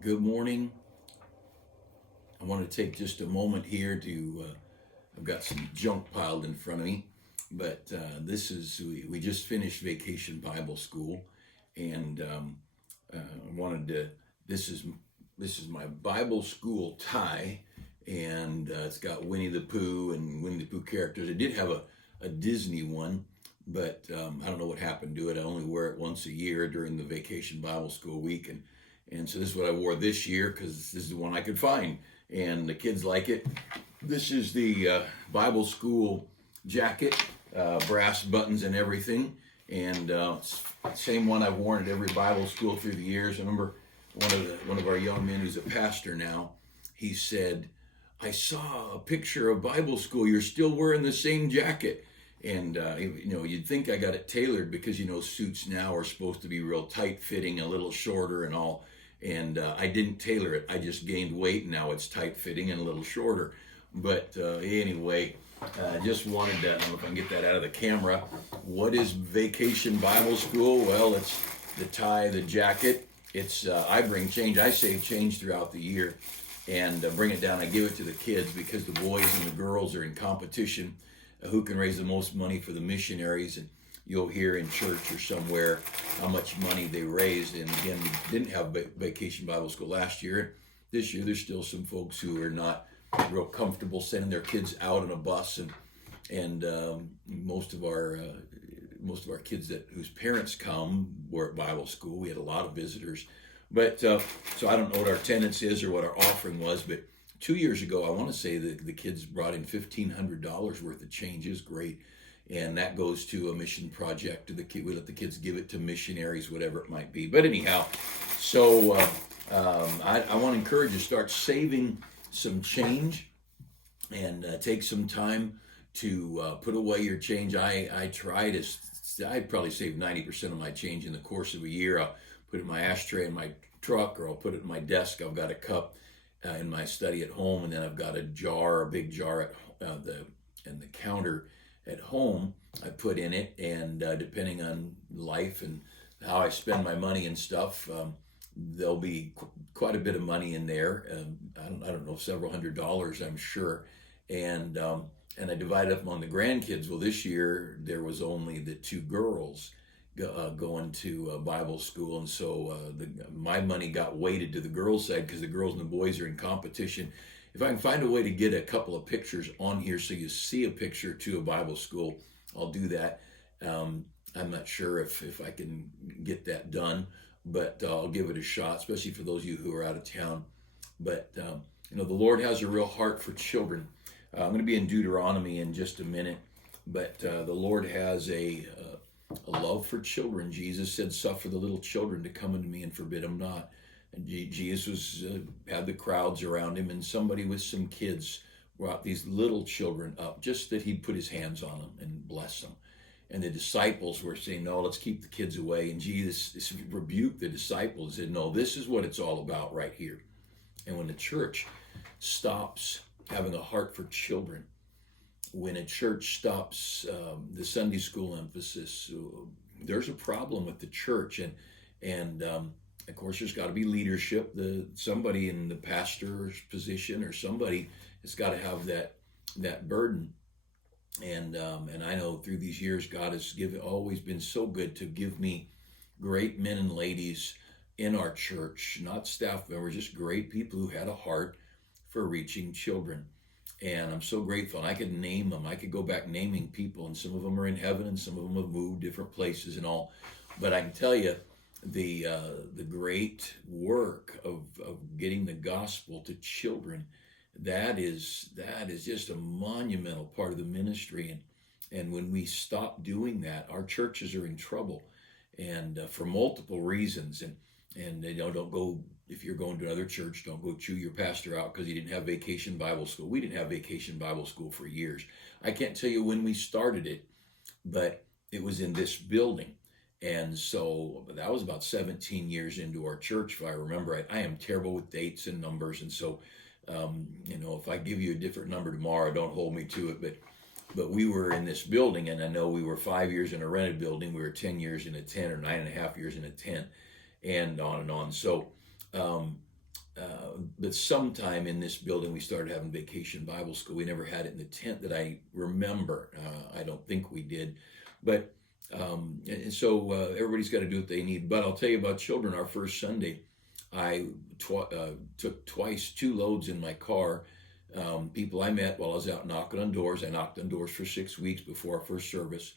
Good morning. I want to take just a moment here to, I've got some junk piled in front of me, but we just finished Vacation Bible School, and I wanted to, this is, this is my Bible school tie, and it's got Winnie the Pooh and Winnie the Pooh characters. I did have a Disney one, but I don't know what happened to it. I only wear it once a year during the Vacation Bible School week, and so this is what I wore this year because this is the one I could find, and the kids like it. This is the Bible school jacket, brass buttons and everything, and same one I've worn at every Bible school through the years. I remember one of our young men who's a pastor now. He said, "I saw a picture of Bible school. You're still wearing the same jacket." And you'd think I got it tailored because suits now are supposed to be real tight fitting, a little shorter and all. And I didn't tailor it. I just gained weight, and now it's tight fitting and a little shorter. But anyway, just wanted to, I don't know if I can get that out of the camera. What is Vacation Bible School? Well, it's the tie, the jacket. It's I bring change. I save change throughout the year and bring it down. I give it to the kids because the boys and the girls are in competition. Who can raise the most money for the missionaries? And you'll hear in church or somewhere how much money they raised. And again, we didn't have Vacation Bible School last year. This year, there's still some folks who are not real comfortable sending their kids out on a bus, and most of our kids whose parents come were at Bible school. We had a lot of visitors, but so I don't know what our attendance is or what our offering was, but 2 years ago, I want to say that the kids brought in $1,500 worth of change. Is great. And that goes to a mission project. We let the kids give it to missionaries, whatever it might be. But anyhow, so I want to encourage you to start saving some change and take some time to put away your change. I try to. I'd probably save 90% of my change in the course of a year. I'll put it in my ashtray in my truck, or I'll put it in my desk. I've got a cup in my study at home, and then I've got a big jar at the counter at home. I put in it, and depending on life and how I spend my money and stuff, there'll be quite a bit of money in there. I don't know, several $100s, I'm sure, and I divided up among the grandkids. Well, this year there was only the two girls going to Bible school, and so my money got weighted to the girls' side because the girls and the boys are in competition. If I can find a way to get a couple of pictures on here so you see a picture to a Bible school, I'll do that. I'm not sure if I can get that done, but I'll give it a shot, especially for those of you who are out of town. But the Lord has a real heart for children. I'm going to be in Deuteronomy in just a minute, but the Lord has a love for children. Jesus said, "Suffer the little children to come unto me and forbid them not." And Jesus had the crowds around him, and somebody with some kids brought these little children up, just that he'd put his hands on them and bless them. And the disciples were saying, "No, let's keep the kids away." And Jesus rebuked the disciples and said, "No, this is what it's all about right here." And when the church stops having a heart for children, when a church stops the Sunday school emphasis, there's a problem with the church. And of course, there's got to be leadership. Somebody in the pastor's position or somebody has got to have that burden. And I know through these years, God has always been so good to give me great men and ladies in our church, not staff members, just great people who had a heart for reaching children. And I'm so grateful. And I could name them. I could go back naming people, and some of them are in heaven, and some of them have moved different places and all. But I can tell you, the great work of getting the gospel to children, that is just a monumental part of the ministry. And when we stop doing that, our churches are in trouble, and for multiple reasons. And don't go, if you're going to another church, don't go chew your pastor out because he didn't have Vacation Bible School. We didn't have Vacation Bible School for years. I can't tell you when we started it, but it was in this building. And so that was about 17 years into our church, if I remember right. I am terrible with dates and numbers, and so if I give you a different number tomorrow, don't hold me to it. But we were in this building, and I know we were 5 years in a rented building. We were 10 years in a tent, or 9.5 years in a tent, and on and on. So but sometime in this building we started having vacation Bible school. We never had it in the tent that I remember. I don't think we did, but and so everybody's got to do what they need. But I'll tell you about children. Our first Sunday, I took twice 2 loads in my car. People I met while I was out knocking on doors. I knocked on doors for 6 weeks before our first service,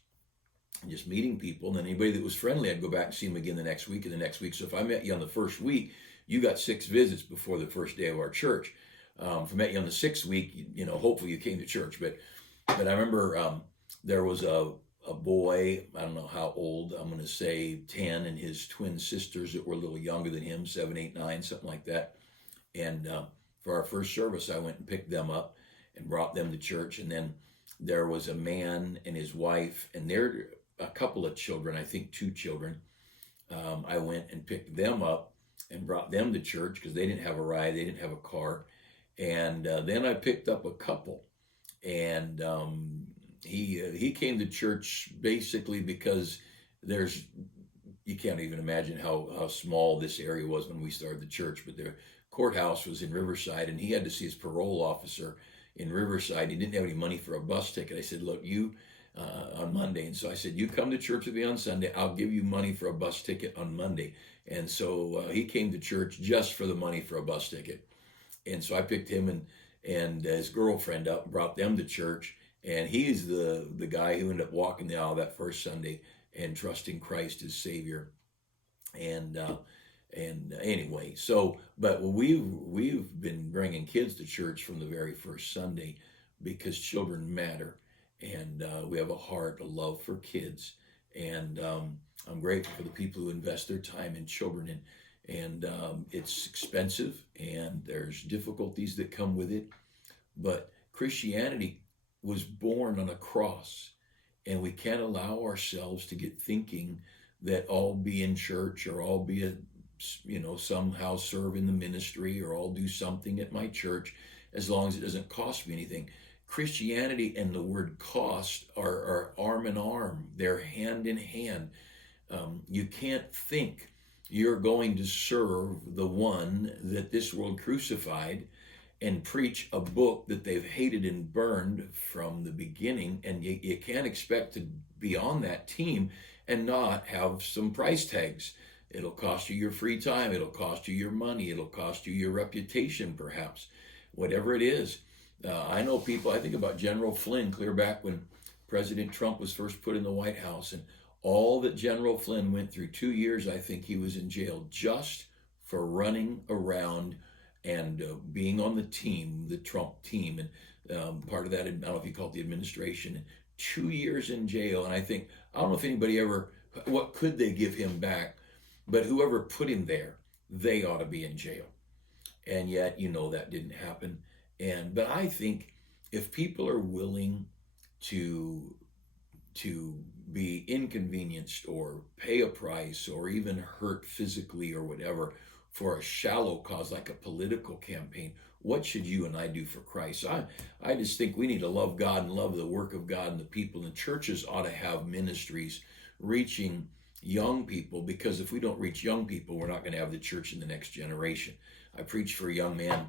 just meeting people. And then anybody that was friendly, I'd go back and see them again the next week and the next week. So if I met you on the first week, you got 6 visits before the first day of our church. If I met you on the 6th week, hopefully you came to church. But I remember there was a boy, I don't know how old, I'm going to say 10, and his twin sisters that were a little younger than him, 7, 8, 9, something like that. And for our first service, I went and picked them up and brought them to church. And then there was a man and his wife, and they're a couple of children, I think 2 children. I went and picked them up and brought them to church because they didn't have a ride, they didn't have a car. And then I picked up a couple, and he came to church basically because you can't even imagine how small this area was when we started the church, but the courthouse was in Riverside, and he had to see his parole officer in Riverside. He didn't have any money for a bus ticket. I said, look, you on Monday. And so I said, you come to church with me on Sunday, I'll give you money for a bus ticket on Monday. And so he came to church just for the money for a bus ticket. And so I picked him and his girlfriend up and brought them to church. And he's the guy who ended up walking the aisle that first Sunday and trusting Christ as Savior. And anyway, but we've been bringing kids to church from the very first Sunday because children matter. And we have a heart, a love for kids. And I'm grateful for the people who invest their time in children. And it's expensive, and there's difficulties that come with it. But Christianity was born on a cross, and we can't allow ourselves to get thinking that all be in church or all be somehow serve in the ministry or all do something at my church as long as it doesn't cost me anything. Christianity and the word cost are arm in arm. They're hand in hand. You can't think you're going to serve the one that this world crucified and preach a book that they've hated and burned from the beginning, and you can't expect to be on that team and not have some price tags. It'll cost you your free time. It'll cost you your money. It'll cost you your reputation, perhaps, whatever it is. I know people, I think about General Flynn clear back when President Trump was first put in the White House, and all that General Flynn went through. 2 years, I think he was in jail just for running around and being on the team, the Trump team. And part of that, I don't know if you call it the administration, 2 years in jail. And I don't know if anybody what could they give him back? But whoever put him there, they ought to be in jail. And yet, that didn't happen. But I think if people are willing to be inconvenienced or pay a price or even hurt physically or whatever for a shallow cause like a political campaign, what should you and I do for Christ? I just think we need to love God and love the work of God and the people. And churches ought to have ministries reaching young people, because if we don't reach young people, we're not going to have the church in the next generation. I preached for a young man.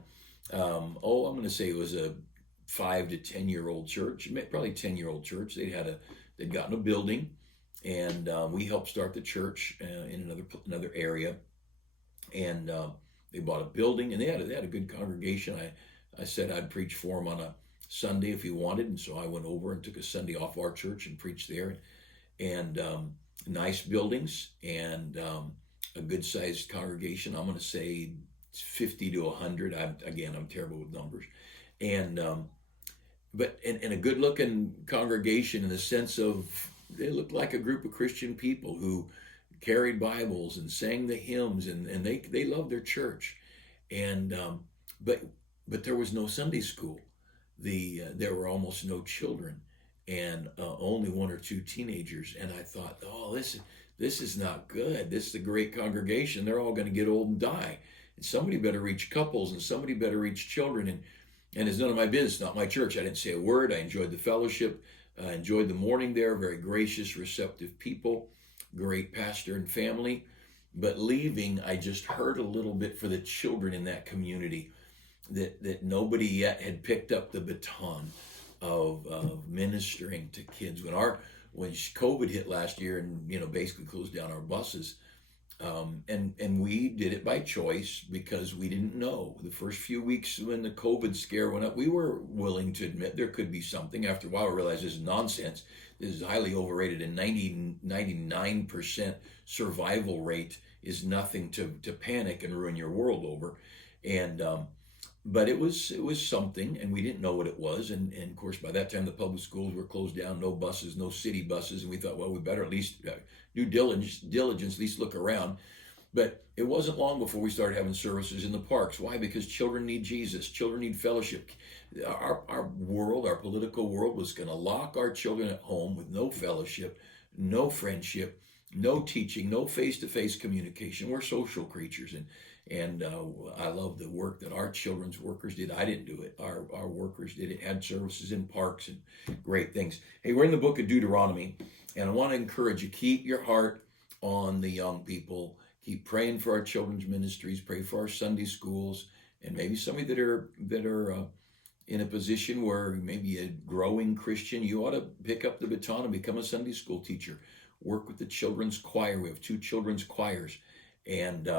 I'm going to say it was a 5 to 10 year old church, probably 10-year-old church. They'd gotten a building, and we helped start the church in another area. And they bought a building, and they had a good congregation. I said I'd preach for them on a Sunday if he wanted, and so I went over and took a Sunday off our church and preached there. And nice buildings and a good-sized congregation. I'm going to say 50 to 100. I'm terrible with numbers. And but a good-looking congregation in the sense of they looked like a group of Christian people who carried Bibles and sang the hymns, and they loved their church. And but there was no Sunday school. There were almost no children, and only 1 or 2 teenagers. And I thought, this is not good. This is a great congregation. They're all going to get old and die. And somebody better reach couples, and somebody better reach children. And it's none of my business, not my church. I didn't say a word. I enjoyed the fellowship. I enjoyed the morning there. Very gracious, receptive people. Great pastor and family. But leaving, I just heard a little bit for the children in that community that nobody yet had picked up the baton of ministering to kids. When COVID hit last year and basically closed down our buses, and we did it by choice because we didn't know. The first few weeks when the COVID scare went up, we were willing to admit there could be something. After a while, we realized this is nonsense. This is highly overrated, and 99% survival rate is nothing to panic and ruin your world over. And but it was something, and we didn't know what it was. And of course, by that time, the public schools were closed down, no buses, no city buses, and we thought, well, we better at least do diligence, at least look around. But it wasn't long before we started having services in the parks. Why? Because children need Jesus. Children need fellowship. Our world, our political world, was going to lock our children at home with no fellowship, no friendship, no teaching, no face-to-face communication. We're social creatures, and I love the work that our children's workers did. I didn't do it. Our workers did it. Had services in parks and great things. Hey, we're in the book of Deuteronomy, and I want to encourage you, keep your heart on the young people. Keep praying for our children's ministries. Pray for our Sunday schools, and maybe somebody that are in a position where maybe a growing Christian, you ought to pick up the baton and become a Sunday school teacher. Work with the children's choir. We have 2 children's choirs, and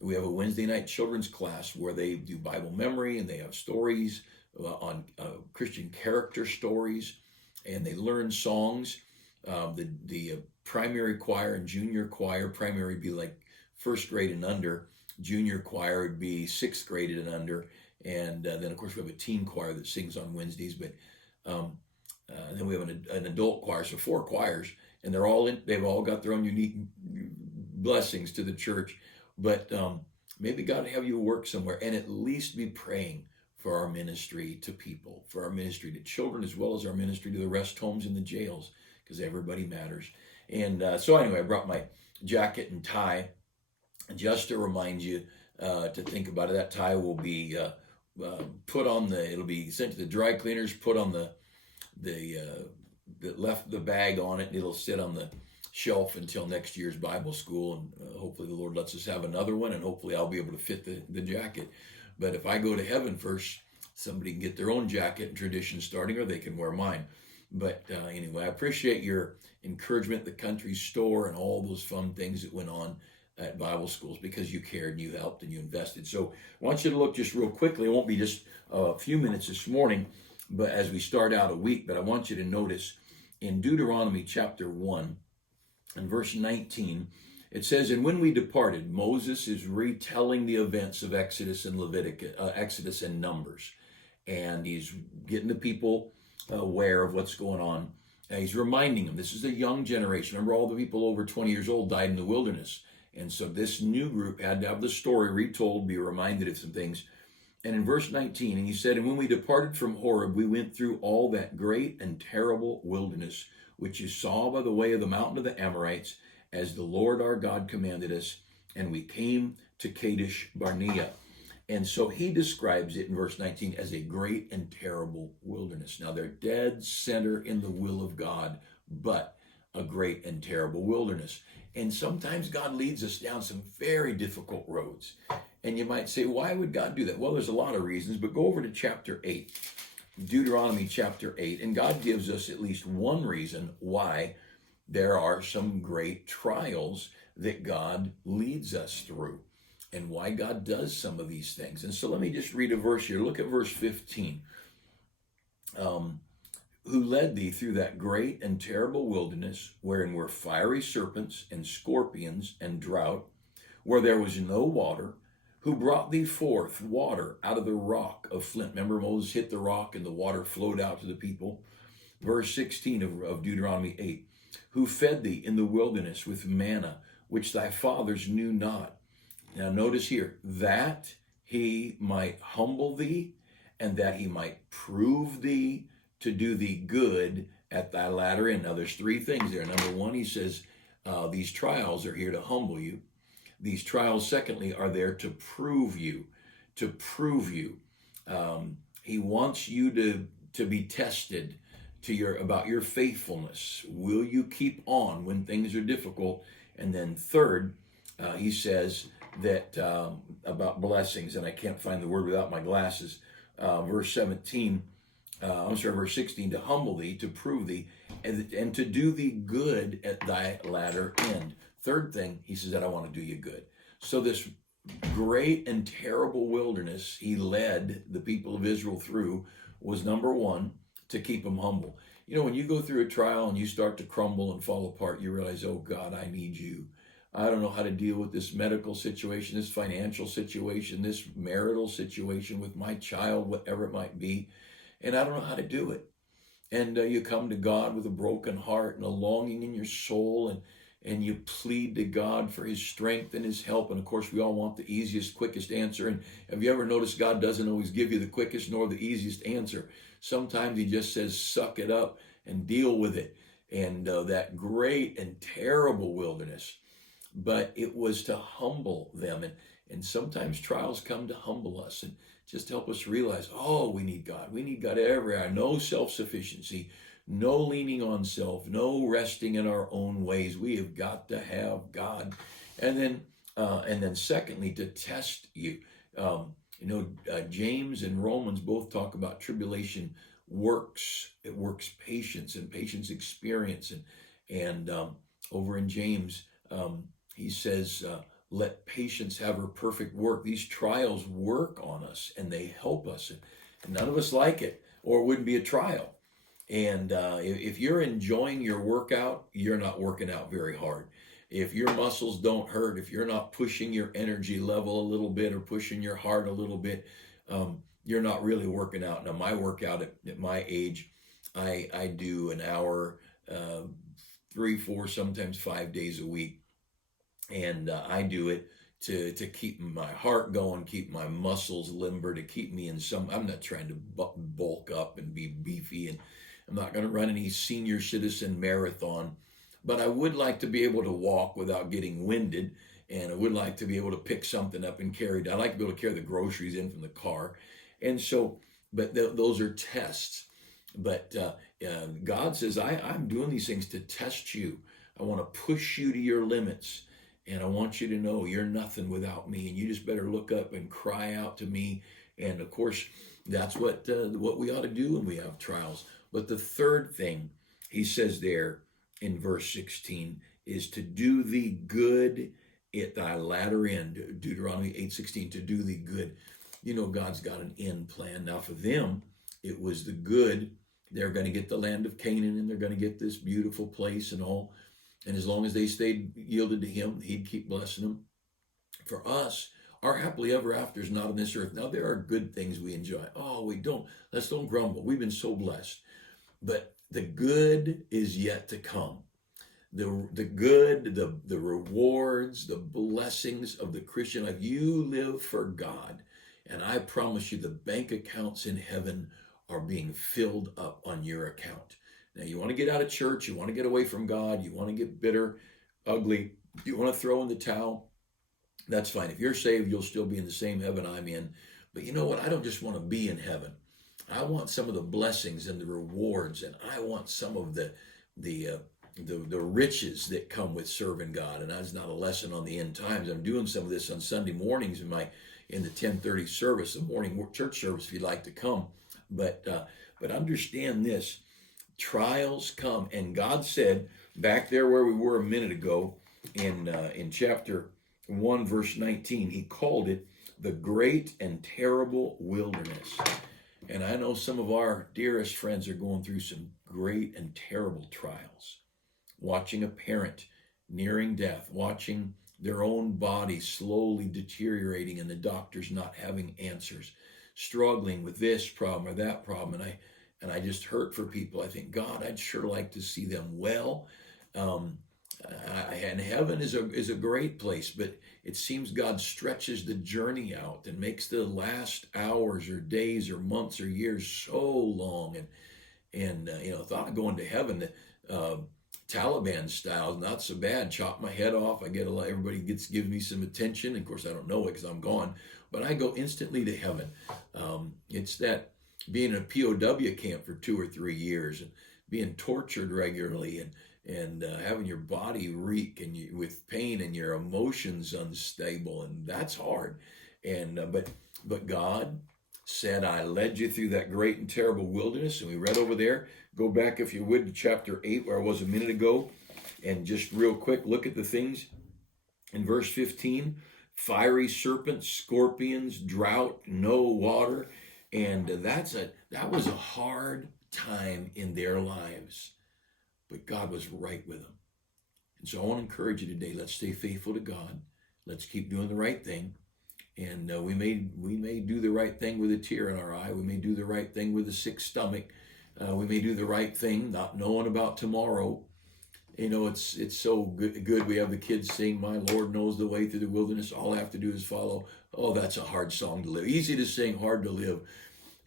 we have a Wednesday night children's class where they do Bible memory and they have stories on Christian character stories, and they learn songs. The primary choir and junior choir, primary would be like first grade and under, junior choir would be 6th grade and under, and then of course we have a teen choir that sings on Wednesdays, but then we have an adult choir, so 4 choirs, and they've all got their own unique blessings to the church. But maybe God will have you work somewhere and at least be praying for our ministry to people, for our ministry to children, as well as our ministry to the rest homes and the jails, because everybody matters. And so anyway, I brought my jacket and tie just to remind you to think about it. That tie will be it'll be sent to the dry cleaners, put on left the bag on it, and it'll sit on the shelf until next year's Bible school, and hopefully the Lord lets us have another one, and hopefully I'll be able to fit the jacket. But if I go to heaven first, somebody can get their own jacket and tradition starting, or they can wear mine. But anyway, I appreciate your encouragement, the country store, and all those fun things that went on at Bible schools, because you cared and you helped and you invested. So I want you to look just real quickly. It won't be just a few minutes this morning, but as we start out a week, but I want you to notice in Deuteronomy chapter 1 and verse 19, it says, "And when we departed," Moses is retelling the events of Exodus and Exodus and Numbers, and he's getting the people aware of what's going on. And he's reminding them, this is a young generation. Remember, all the people over 20 years old died in the wilderness. And so this new group had to have the story retold, be reminded of some things. And in verse 19, and he said, "And when we departed from Horeb, we went through all that great and terrible wilderness, which you saw by the way of the mountain of the Amorites, as the Lord our God commanded us. And we came to Kadesh Barnea." And so he describes it in verse 19 as a great and terrible wilderness. Now they're dead center in the will of God, but a great and terrible wilderness. And sometimes God leads us down some very difficult roads. And you might say, why would God do that? Well, there's a lot of reasons, but go over to chapter 8, Deuteronomy chapter 8, and God gives us at least one reason why there are some great trials that God leads us through, and why God does some of these things. And so let me just read a verse here. Look at verse 15. "Who led thee through that great and terrible wilderness, wherein were fiery serpents and scorpions and drought, where there was no water, who brought thee forth water out of the rock of flint." Remember, Moses hit the rock and the water flowed out to the people. Verse 16 of Deuteronomy 8. "Who fed thee in the wilderness with manna, which thy fathers knew not." Now notice here, "that he might humble thee, and that he might prove thee to do thee good at thy latter end." Now there's 3 things there. Number 1, he says, these trials are here to humble you. These trials, secondly, are there to prove you, he wants you to be tested about your faithfulness. Will you keep on when things are difficult? And then third, he says that about blessings, and I can't find the word without my glasses. Verse 17, verse 16, to humble thee, to prove thee, and to do thee good at thy latter end. Third thing, he says that I want to do you good. So this great and terrible wilderness he led the people of Israel through was number one, to keep them humble. You know, when you go through a trial and you start to crumble and fall apart, you realize, oh God, I need you. I don't know how to deal with this medical situation, this financial situation, this marital situation with my child, whatever it might be. And I don't know how to do it. And you come to God with a broken heart and a longing in your soul, and you plead to God for his strength and his help. And of course, we all want the easiest, quickest answer. And have you ever noticed God doesn't always give you the quickest nor the easiest answer? Sometimes he just says, suck it up and deal with it. And that great and terrible wilderness. But it was to humble them. And sometimes trials come to humble us and just help us realize, oh, we need God. We need God everywhere. No self-sufficiency, no leaning on self, no resting in our own ways. We have got to have God. And then secondly, to test you. James and Romans both talk about tribulation works. It works patience, and patience experience. And over in James, he says, let patience have her perfect work. These trials work on us and they help us. And none of us like it, or it wouldn't be a trial. And if you're enjoying your workout, you're not working out very hard. If your muscles don't hurt, if you're not pushing your energy level a little bit or pushing your heart a little bit, you're not really working out. Now, my workout at my age, I do an hour, 3, 4, sometimes 5 days a week. And I do it to keep my heart going, keep my muscles limber, to keep me in some, I'm not trying to bulk up and be beefy, and I'm not going to run any senior citizen marathon, but I would like to be able to walk without getting winded, and I would like to be able to pick something up and carry it. I like to be able to carry the groceries in from the car. And so, but those are tests. But God says, I'm doing these things to test you. I want to push you to your limits. And I want you to know you're nothing without me, and you just better look up and cry out to me. And of course, that's what we ought to do when we have trials. But the third thing he says there in verse 16 is to do thee good at thy latter end. Deuteronomy 8:16, to do thee good. You know, God's got an end plan. Now for them, it was the good. They're going to get the land of Canaan, and they're going to get this beautiful place and all. And as long as they stayed yielded to him, he'd keep blessing them. For us, our happily ever after is not on this earth. Now, there are good things we enjoy. Oh, let's don't grumble. We've been so blessed. But the good is yet to come. The good, the rewards, the blessings of the Christian life. You live for God. And I promise you, the bank accounts in heaven are being filled up on your account. Now, you want to get out of church, you want to get away from God, you want to get bitter, ugly, you want to throw in the towel, that's fine. If you're saved, you'll still be in the same heaven I'm in. But you know what? I don't just want to be in heaven. I want some of the blessings and the rewards, and I want some of the riches that come with serving God. And that's not a lesson on the end times. I'm doing some of this on Sunday mornings in the 10:30 service, the morning church service, if you'd like to come. But understand this. Trials come, and God said back there where we were a minute ago in chapter 1 verse 19, he called it the great and terrible wilderness. And I know some of our dearest friends are going through some great and terrible trials, watching a parent nearing death, watching their own body slowly deteriorating and the doctors not having answers, struggling with this problem or that problem. And I just hurt for people. I think, God, I'd sure like to see them well. And heaven is a great place, but it seems God stretches the journey out and makes the last hours or days or months or years so long. And thought of going to heaven, Taliban style, not so bad. Chop my head off. I get everybody gives me some attention. Of course, I don't know it because I'm gone, but I go instantly to heaven. It's that being in a POW camp for 2 or 3 years and being tortured regularly and having your body reek and with pain and your emotions unstable, and that's hard. And but God said, I led you through that great and terrible wilderness. And we read over there. Go back, if you would, to chapter 8, where I was a minute ago. And just real quick, look at the things in verse 15. Fiery serpents, scorpions, drought, no water. And that was a hard time in their lives. But God was right with them. And so I want to encourage you today, let's stay faithful to God. Let's keep doing the right thing. And we may do the right thing with a tear in our eye. We may do the right thing with a sick stomach. We may do the right thing not knowing about tomorrow. You know, it's so good. We have the kids sing, my Lord knows the way through the wilderness. All I have to do is follow. Oh, that's a hard song to live. Easy to sing, hard to live.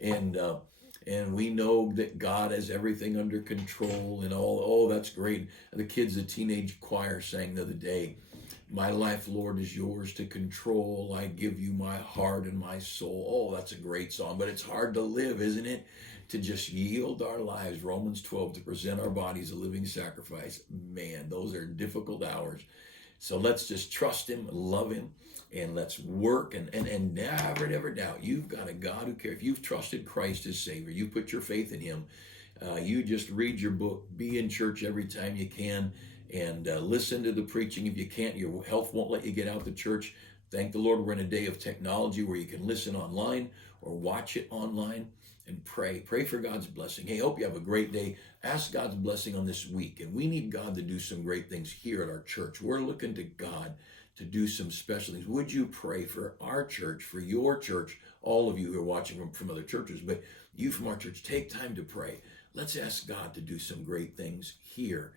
And we know that God has everything under control and all. Oh, that's great. The kids, the teenage choir sang the other day, my life, Lord, is yours to control. I give you my heart and my soul. Oh, that's a great song, but it's hard to live, isn't it? To just yield our lives, Romans 12, to present our bodies a living sacrifice. Man, those are difficult hours. So let's just trust him, love him, and let's work and never doubt. You've got a God who cares. If you've trusted Christ as Savior, you put your faith in him. You just read your book, be in church every time you can, and listen to the preaching. If you can't, your health won't let you get out to church. Thank the Lord we're in a day of technology where you can listen online or watch it online. And pray for God's blessing. Hey, hope you have a great day. Ask God's blessing on this week. And we need God to do some great things here at our church. We're looking to God to do some special things. Would you pray for our church, for your church, all of you who are watching from other churches, but you from our church, take time to pray. Let's ask God to do some great things here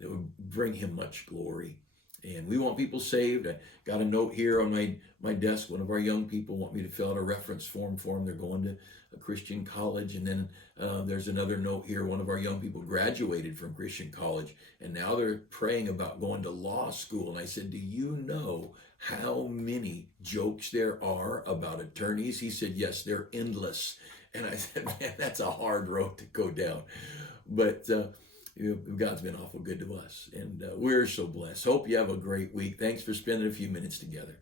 that would bring him much glory. And we want people saved. I got a note here on my desk. One of our young people want me to fill out a reference form for them. They're going to a Christian college. And then there's another note here. One of our young people graduated from Christian college, and now they're praying about going to law school. And I said, do you know how many jokes there are about attorneys? He said, yes, they're endless. And I said, man, that's a hard road to go down. But God's been awful good to us, and we're so blessed. Hope you have a great week. Thanks for spending a few minutes together.